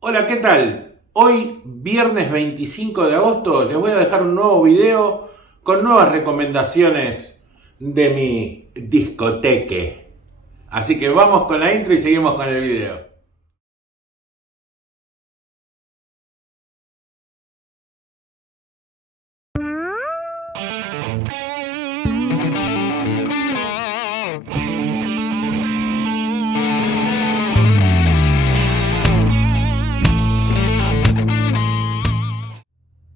Hola, ¿qué tal? Hoy, viernes 25 de agosto, les voy a dejar un nuevo video con nuevas recomendaciones de mi discoteque. Así que vamos con la intro y seguimos con el video.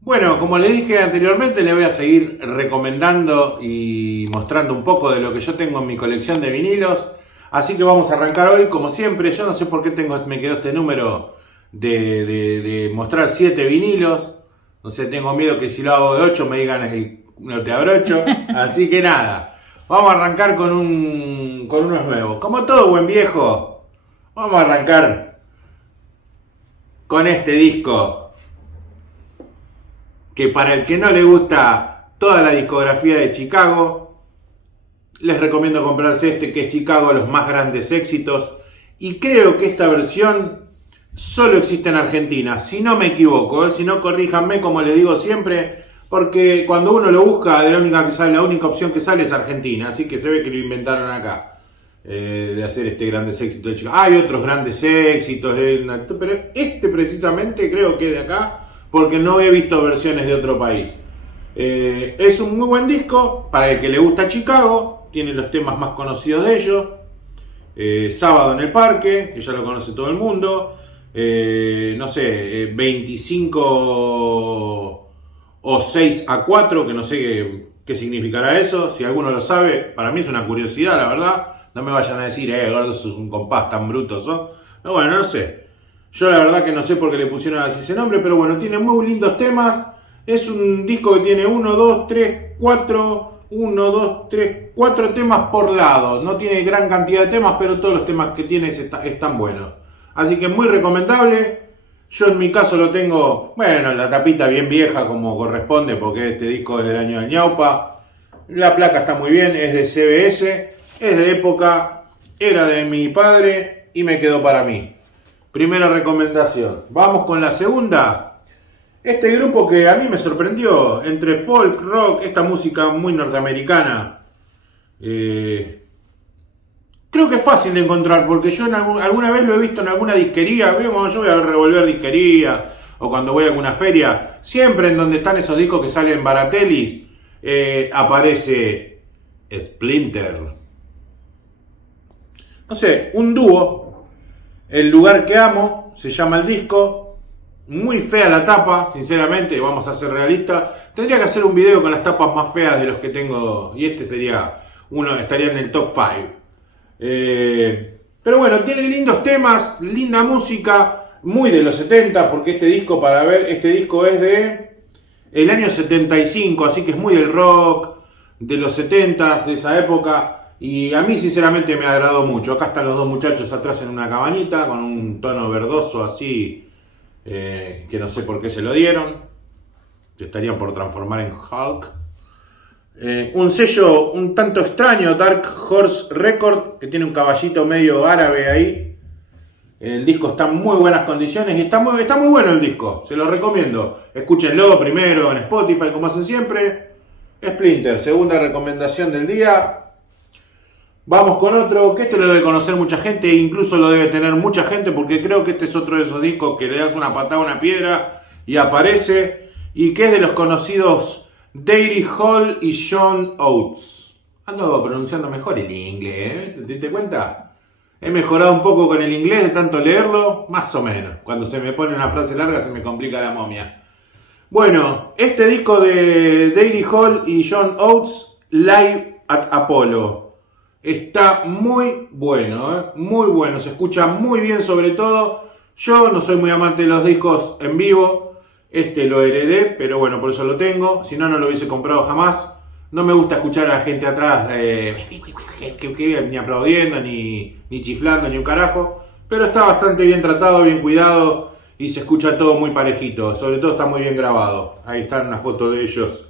Bueno, como les dije anteriormente, les voy a seguir recomendando y mostrando un poco de lo que yo tengo en mi colección de vinilos. Así que vamos a arrancar hoy, como siempre. Yo no sé por qué me quedó este número de mostrar 7 vinilos. No sé, tengo miedo que si lo hago de 8 me digan no te abrocho. Así que nada, vamos a arrancar con unos nuevos. Como todo buen viejo, vamos a arrancar con este disco que para el que no le gusta toda la discografía de Chicago, les recomiendo comprarse este que es Chicago, los más grandes éxitos. Y creo que esta versión solo existe en Argentina, si no me equivoco, si no corríjanme como les digo siempre, porque cuando uno lo busca, la única opción que sale es Argentina, así que se ve que lo inventaron acá, de hacer este grandes éxitos de Chicago. Hay otros grandes éxitos, pero este precisamente creo que es de acá, porque no he visto versiones de otro país. Es un muy buen disco para el que le gusta Chicago, tiene los temas más conocidos de ellos. Sábado en el Parque, que ya lo conoce todo el mundo. No sé, 25 o 6-4, que no sé qué significará eso. Si alguno lo sabe, para mí es una curiosidad, la verdad. No me vayan a decir, gordo, sos un compás tan bruto, ¿sos? Pero bueno, no sé. Yo la verdad que no sé por qué le pusieron así ese nombre, pero bueno, tiene muy lindos temas. Es un disco que tiene 4 temas por lado. No tiene gran cantidad de temas, pero todos los temas que tiene están buenos. Así que muy recomendable. Yo en mi caso lo tengo, bueno, la tapita bien vieja como corresponde, porque este disco es del año del ñaupa. La placa está muy bien, es de CBS, es de época, era de mi padre y me quedó para mí. Primera recomendación. Vamos con la segunda. Este grupo que a mí me sorprendió, entre folk, rock, esta música muy norteamericana. Creo que es fácil de encontrar, porque yo alguna vez lo he visto en alguna disquería. Cuando yo voy a revolver disquería, o cuando voy a alguna feria, siempre en donde están esos discos que salen baratelis, aparece Splinter. No sé, un dúo. El lugar que amo, se llama el disco. Muy fea la tapa, sinceramente, vamos a ser realistas. Tendría que hacer un video con las tapas más feas de los que tengo, y este sería estaría en el top 5. Pero bueno, tiene lindos temas, linda música, muy de los 70, porque este disco es de el año 75, así que es muy del rock, de los 70, de esa época. Y a mí sinceramente me agradó mucho. Acá están los dos muchachos atrás en una cabanita con un tono verdoso así, que no sé por qué se lo dieron. Se estarían por transformar en Hulk. Un sello un tanto extraño, Dark Horse Record, que tiene un caballito medio árabe ahí. El disco está en muy buenas condiciones y está muy bueno el disco. Se lo recomiendo. Escúchenlo primero en Spotify, como hacen siempre. Splinter, segunda recomendación del día. Vamos con otro, que este lo debe conocer mucha gente, e incluso lo debe tener mucha gente, porque creo que este es otro de esos discos que le das una patada a una piedra y aparece, y que es de los conocidos Daryl Hall y John Oates. Ando pronunciando mejor el inglés, ¿eh? ¿Te diste cuenta? He mejorado un poco con el inglés de tanto leerlo, más o menos. Cuando se me pone una frase larga se me complica la momia. Bueno, este disco de Daryl Hall y John Oates, Live at Apollo. Está muy bueno, muy bueno, se escucha muy bien sobre todo. Yo no soy muy amante de los discos en vivo, este lo heredé, pero bueno, por eso lo tengo, si no, no lo hubiese comprado jamás. No me gusta escuchar a la gente atrás ni aplaudiendo, ni chiflando, ni un carajo, pero está bastante bien tratado, bien cuidado y se escucha todo muy parejito, sobre todo está muy bien grabado. Ahí están una foto de ellos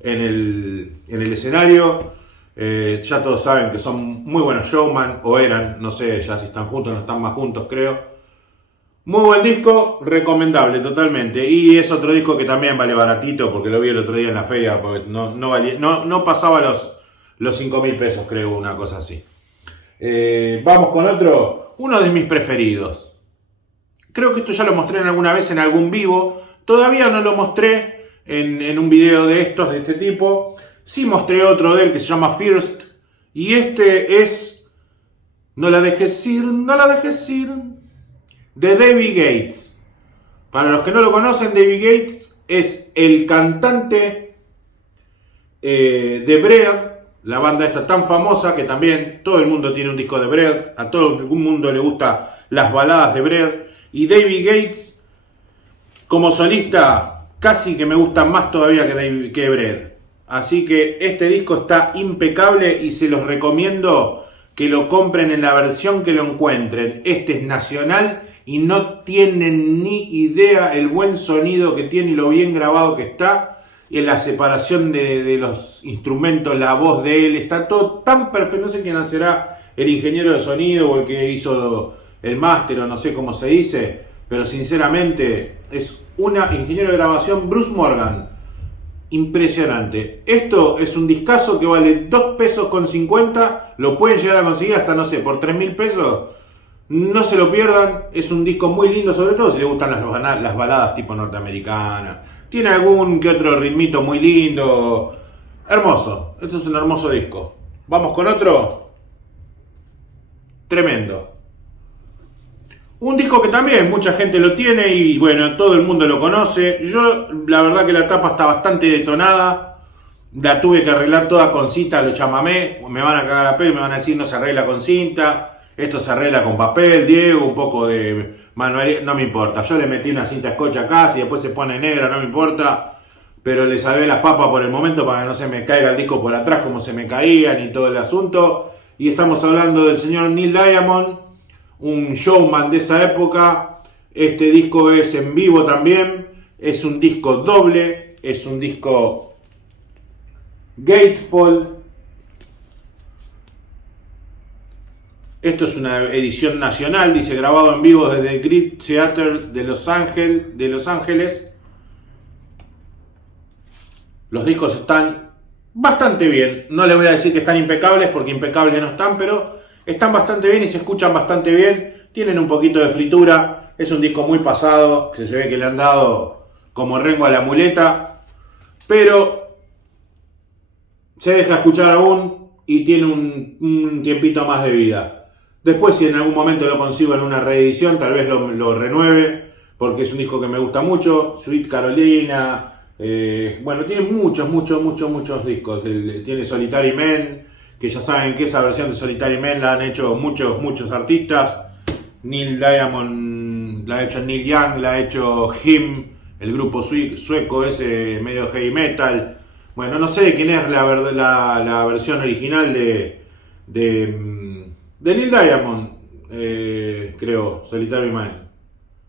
en el escenario. Ya todos saben que son muy buenos showman, o eran, no sé ya si están juntos, no están más juntos creo. Muy buen disco, recomendable totalmente. Y es otro disco que también vale baratito porque lo vi el otro día en la feria, porque no pasaba los 5.000 pesos, creo, una cosa así. Vamos con otro, uno de mis preferidos. Creo que esto ya lo mostré en alguna vez en algún vivo. Todavía no lo mostré en un video de estos, de este tipo. Sí mostré otro de él que se llama First. Y este es... No la dejes ir, no la dejes ir. De David Gates. Para los que no lo conocen, David Gates es el cantante de Bread, la banda esta tan famosa que también todo el mundo tiene un disco de Bread, a todo el mundo le gustan las baladas de Bread. Y David Gates, como solista, casi que me gusta más todavía que Bread. Así que este disco está impecable y se los recomiendo que lo compren en la versión que lo encuentren. Este es nacional y no tienen ni idea el buen sonido que tiene y lo bien grabado que está. Y en la separación de los instrumentos, la voz de él, está todo tan perfecto. No sé quién será el ingeniero de sonido o el que hizo el máster o no sé cómo se dice, pero sinceramente es una ingeniero de grabación, Bruce Morgan. Impresionante. Esto es un discazo que vale 2 pesos con 50. Lo pueden llegar a conseguir hasta, no sé, por 3.000 pesos. No se lo pierdan. Es un disco muy lindo, sobre todo si les gustan las baladas tipo norteamericanas. Tiene algún que otro ritmito muy lindo. Hermoso. Esto es un hermoso disco. Vamos con otro. Tremendo. Un disco que también mucha gente lo tiene y bueno, todo el mundo lo conoce. Yo, la verdad que la tapa está bastante detonada. La tuve que arreglar toda con cinta, lo chamamé. Me van a cagar a pelo y me van a decir no se arregla con cinta. Esto se arregla con papel, Diego, un poco de manualidad. No me importa. Yo le metí una cinta scotch acá, si después se pone negra, no me importa. Pero le salvé las papas por el momento para que no se me caiga el disco por atrás como se me caían y todo el asunto. Y estamos hablando del señor Neil Diamond, un showman de esa época. Este disco es en vivo también, es un disco doble, es un disco gatefold. Esto es una edición nacional, dice grabado en vivo desde el Great Theater de Los Ángeles. Los discos están bastante bien, no les voy a decir que están impecables porque impecables no están, pero están bastante bien y se escuchan bastante bien. Tienen un poquito de fritura. Es un disco muy pasado, que se ve que le han dado como rengo a la muleta. Pero se deja escuchar aún y tiene un tiempito más de vida. Después, si en algún momento lo consigo en una reedición, tal vez lo renueve, porque es un disco que me gusta mucho. Sweet Carolina. Bueno, tiene muchos discos. Tiene Solitary Man, que ya saben que esa versión de Solitary Man la han hecho muchos artistas. Neil Diamond la ha hecho Neil Young, la ha hecho Him, el grupo sueco ese medio heavy metal. Bueno, no sé de quién es la versión original de Neil Diamond, creo, Solitary Man.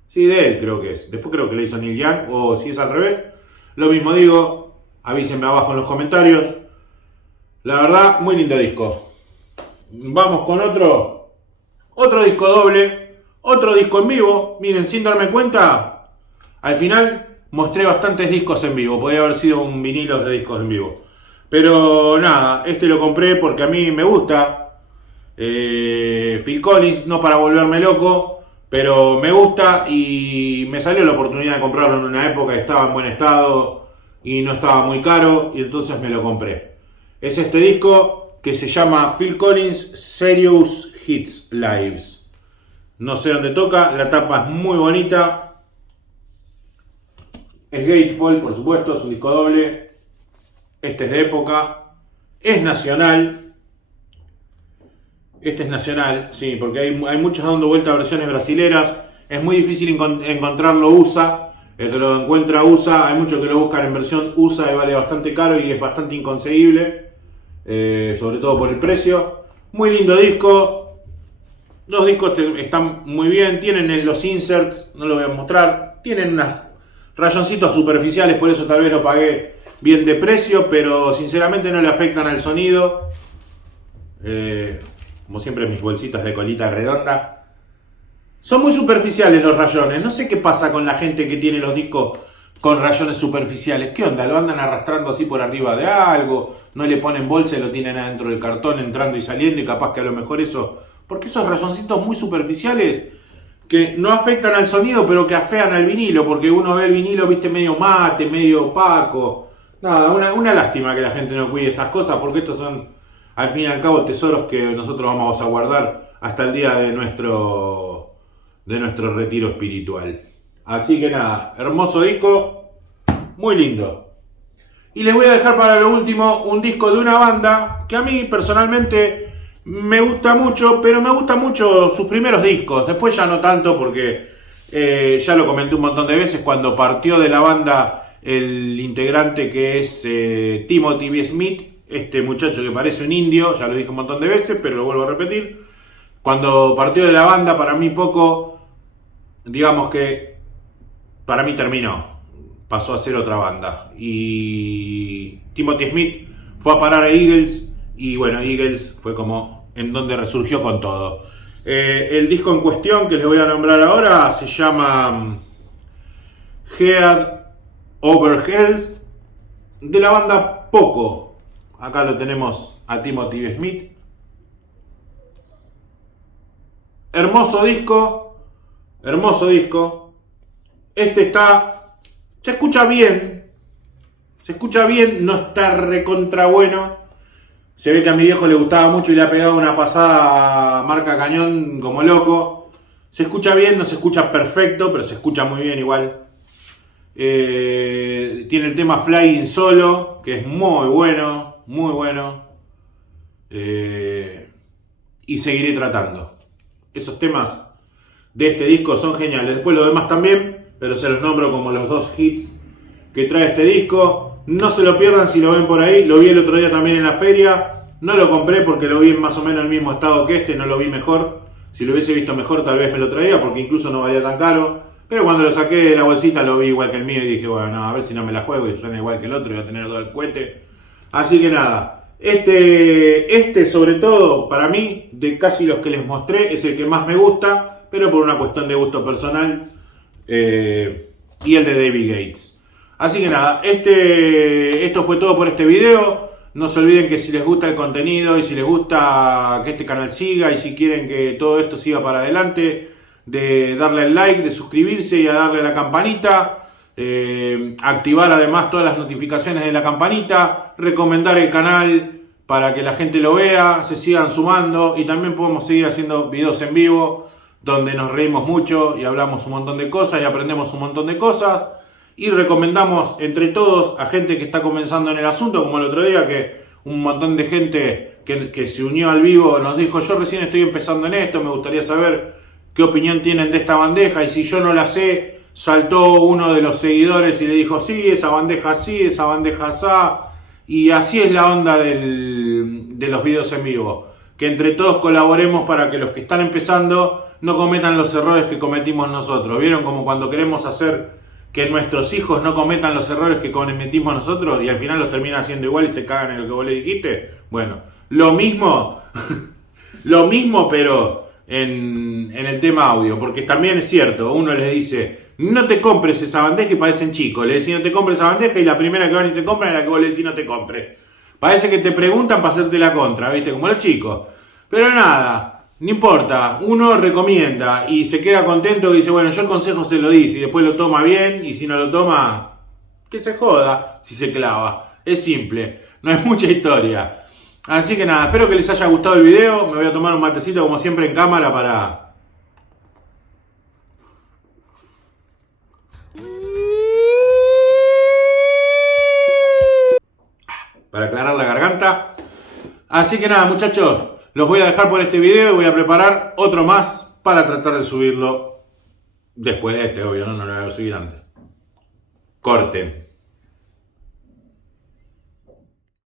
Sí, de él creo que es. Después creo que lo hizo Neil Young, o si es al revés. Lo mismo digo, avísenme abajo en los comentarios. La verdad, muy lindo disco. Vamos con otro disco doble, otro disco en vivo. Miren, sin darme cuenta, al final mostré bastantes discos en vivo. Podría haber sido un vinilo de discos en vivo. Pero nada, este lo compré porque a mí me gusta Phil Collins, no para volverme loco, pero me gusta y me salió la oportunidad de comprarlo en una época que estaba en buen estado y no estaba muy caro y entonces me lo compré. Es este disco que se llama Phil Collins Serious Hits Lives. No sé dónde toca, la tapa es muy bonita. Es gatefold, por supuesto, es un disco doble. Este es de época. Es nacional. Este es nacional, sí, porque hay muchos dando vuelta a versiones brasileras. Es muy difícil encontrarlo USA. El que lo encuentra USA, hay muchos que lo buscan en versión USA y vale bastante caro y es bastante inconseguible. Sobre todo por el precio. Muy lindo disco. Los discos están muy bien. Tienen los inserts, no lo voy a mostrar. Tienen unos rayoncitos superficiales, por eso tal vez lo pagué bien de precio, pero sinceramente no le afectan al sonido. Como siempre, mis bolsitas de colita redonda. Son muy superficiales los rayones. No sé qué pasa con la gente que tiene los discos con rayones superficiales. ¿Qué onda? ¿Lo andan arrastrando así por arriba de algo? ¿No le ponen bolsa y lo tienen adentro del cartón entrando y saliendo? Y capaz que a lo mejor eso... Porque esos rayoncitos muy superficiales que no afectan al sonido, pero que afean al vinilo. Porque uno ve el vinilo, viste, medio mate, medio opaco. Nada, una lástima que la gente no cuide estas cosas, porque estos son, al fin y al cabo, tesoros que nosotros vamos a guardar hasta el día de nuestro retiro espiritual. Así que nada, hermoso disco, muy lindo. Y les voy a dejar para lo último un disco de una banda que a mí personalmente me gusta mucho, pero me gustan mucho sus primeros discos. Después ya no tanto porque ya lo comenté un montón de veces cuando partió de la banda el integrante que es Timothy B. Smith, este muchacho que parece un indio, ya lo dije un montón de veces, pero lo vuelvo a repetir. Cuando partió de la banda, para mí poco, digamos que para mí terminó, pasó a ser otra banda. Y Timothy Smith fue a parar a Eagles, y bueno, Eagles fue como en donde resurgió con todo. El disco en cuestión que les voy a nombrar ahora se llama Head Over Heels, de la banda Poco. Acá lo tenemos a Timothy B. Smith. Hermoso disco. Hermoso disco. Este está... Se escucha bien. Se escucha bien. No está recontra bueno. Se ve que a mi viejo le gustaba mucho y le ha pegado una pasada marca cañón como loco. Se escucha bien. No se escucha perfecto, pero se escucha muy bien igual. Tiene el tema Flying Solo, que es muy bueno, muy bueno. Y seguiré tratando. Esos temas de este disco son geniales. Después los demás también, pero se los nombro como los dos hits que trae este disco. No se lo pierdan si lo ven por ahí. Lo vi el otro día también en la feria. No lo compré porque lo vi en más o menos el mismo estado que este. No lo vi mejor. Si lo hubiese visto mejor tal vez me lo traía porque incluso no valía tan caro. Pero cuando lo saqué de la bolsita lo vi igual que el mío y dije, bueno, a ver si no me la juego y suena igual que el otro y voy a tener todo el cohete. Así que nada, este sobre todo para mí, de casi los que les mostré, es el que más me gusta, pero por una cuestión de gusto personal, y el de David Gates. Así que nada, esto fue todo por este video. No se olviden que si les gusta el contenido y si les gusta que este canal siga y si quieren que todo esto siga para adelante, de darle al like, de suscribirse y a darle a la campanita, activar además todas las notificaciones de la campanita, recomendar el canal para que la gente lo vea, se sigan sumando y también podemos seguir haciendo videos en vivo donde nos reímos mucho y hablamos un montón de cosas y aprendemos un montón de cosas y recomendamos entre todos a gente que está comenzando en el asunto, como el otro día que un montón de gente que se unió al vivo nos dijo, yo recién estoy empezando en esto, me gustaría saber qué opinión tienen de esta bandeja, y si yo no la sé, saltó uno de los seguidores y le dijo, sí, esa bandeja sí, esa bandeja asá, y así es la onda de los videos en vivo, que entre todos colaboremos para que los que están empezando no cometan los errores que cometimos nosotros. ¿Vieron como cuando queremos hacer que nuestros hijos no cometan los errores que cometimos nosotros y al final los terminan haciendo igual y se cagan en lo que vos le dijiste? Bueno, lo mismo, lo mismo pero en el tema audio, porque también es cierto, uno les dice, no te compres esa bandeja y parecen chicos, le decís no te compres esa bandeja y la primera que van y se compran es la que vos le decís no te compres. Parece que te preguntan para hacerte la contra, ¿viste? Como los chicos. Pero nada, no importa, uno recomienda y se queda contento y dice, bueno, yo el consejo se lo di, si después lo toma bien y si no lo toma, que se joda si se clava. Es simple, no es mucha historia. Así que nada, espero que les haya gustado el video. Me voy a tomar un matecito como siempre en cámara para aclarar la garganta. Así que nada, muchachos, los voy a dejar por este video y voy a preparar otro más para tratar de subirlo después de este, obvio, no lo voy a subir antes. Corten.